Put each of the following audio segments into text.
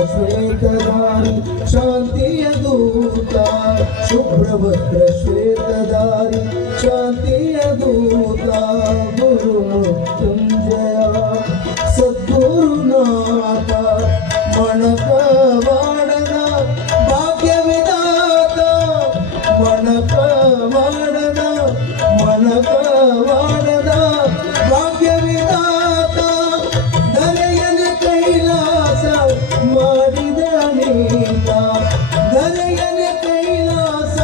श्वेतधारी शांतिय दूता शुभ्रवस्त्र श्वेतधारी शांतिय दूता गुरु मृत्युंजय सद्गुरुनाथ मणकवाडना भाग्यविदाता मणकवाडना मणकवाडना भाग्यविदाता ಧರೆಯನ ಕೈಲಾಸ ಮಾಡಿದ ನೀತ ಧರೆಯನ ಕೈಲಾಸ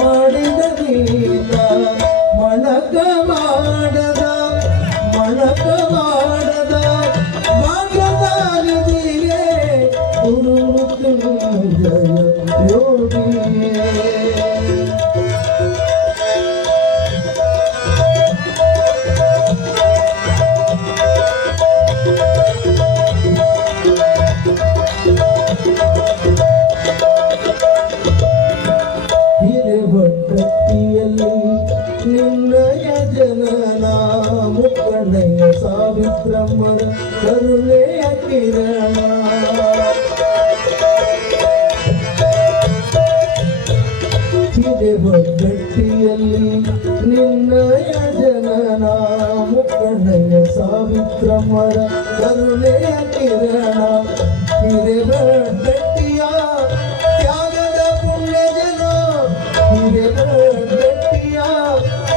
ಮಾಡಿದ ನೀತ ಮಣಕ ಮಾಡದ ಭಾಗ್ಯದಾನಿಧಿಗೆ ಗುರು ಮೃತ್ಯುಂಜಯ ಯೋಗಿಯೇ ನಿನ್ನಯ ಜನನ ಮುಕ್ಕಣ್ಣಯ್ಯ ಸಾವಿತ್ರಮ್ಮನ ಕರುಣೆಯ ಕಿರಣ ಹಿರೇಬಗಟ್ಟಿಯಲ್ಲಿ ನಿನ್ನಯ ಜನನ ಮುಕ್ಕಣ್ಣಯ್ಯ ಸಾವಿತ್ರಮ್ಮನ ಕರುಣೆಯ ಕಿರಣ ಹಿರೇಬಗಟ್ಟಿಯ ತ್ಯಾಗದ ಪುಣ್ಯ ಜನ ಹಿರೇಬಗಟ್ಟಿಯ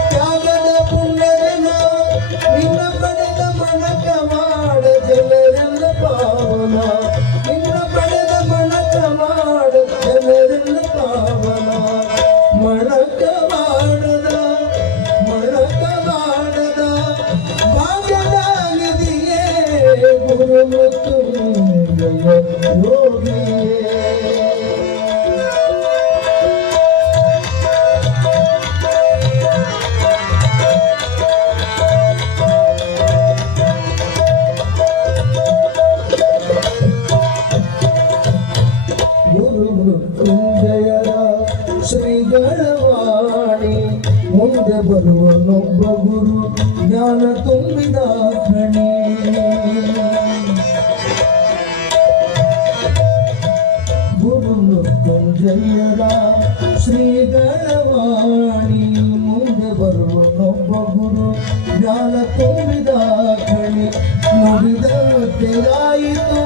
ತ್ಯಾಗದ ಪುಣ್ಯ ಜನ ನಿನ್ನ ಪಡೆದ ಮಣಕ ಮಾಡ ಜನರೆಲ್ಲ ಪಾವನ ನಿನ್ನ ಪಡೆದ ಮಣಕ ಮಾಡ ಜನರೆಲ್ಲ ಪಾವನ ಮಣಕ ಮಾಡದ ಭಾಗ್ಯದ ನಿಧಿಯೇ ಗುರು ಮೃತ್ಯುಂಜಯ ಯೋಗಿಯೇ ಮೃತ್ಯುಂಜಯರ ಶ್ರೀಗಳವಾಣಿ ಮುಂದೆ ಬರುವನೊಬ್ಬ ಗುರು ಜ್ಞಾನ ತುಂಬಿದ ಖಣಿ ಗುರು ಮೃತ್ಯುಂಜಯರ ಶ್ರೀಗಳವಾಣಿ ಮುಂದೆ ಬರುವನೊಬ್ಬ ಗುರು ಜ್ಞಾನ ತುಂಬಿದ ಖಣಿ ನುಡಿದಂತೆಯಾಯಿತು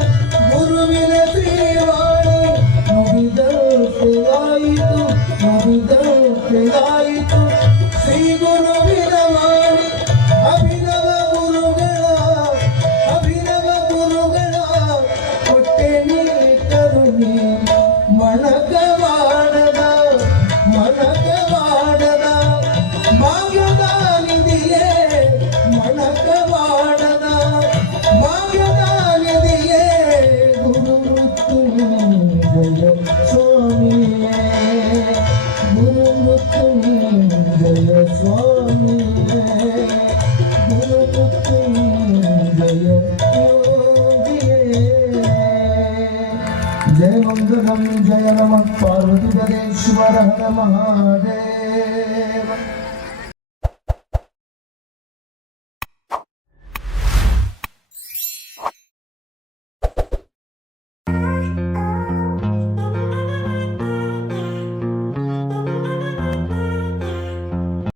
ಗುರುವಿನ ಶ್ರೀವಾಣಿ ನುಡಿದಂತೆಯಾಯಿತು ಶ್ರೀ ಗುರುವಿನ ವಾಣಿ ಅಭಿನವ ಗುರುಗಳ ಕೊಟ್ಟೆ ನೀ ಕರುಣೆ ಮಣಕ ಮಾಡದ ಭಾಗ್ಯದ ನಿಧಿಯೇ ಮಣಕ ಮಾಡದ ಭಾಗ್ಯದ ನಿಧಿಯೇ ಗುರು ಮೃತ್ಯುಂಜಯ ಸ್ವಾಮಿಯೇ ಗುರು ಮೃತ್ಯುಂಜಯ ಸ್ವಾಮಿಯೇ ಗುರು ಮೃತ್ಯುಂಜಯ ಯೋಗಿಯೇ ಜಯ ಮಂಗಲಂ ಜಯ ನಮಃ ಪಾರ್ವತಿ ಪರಮೇಶ್ವರ ಹರ ಮಹಾದೇವ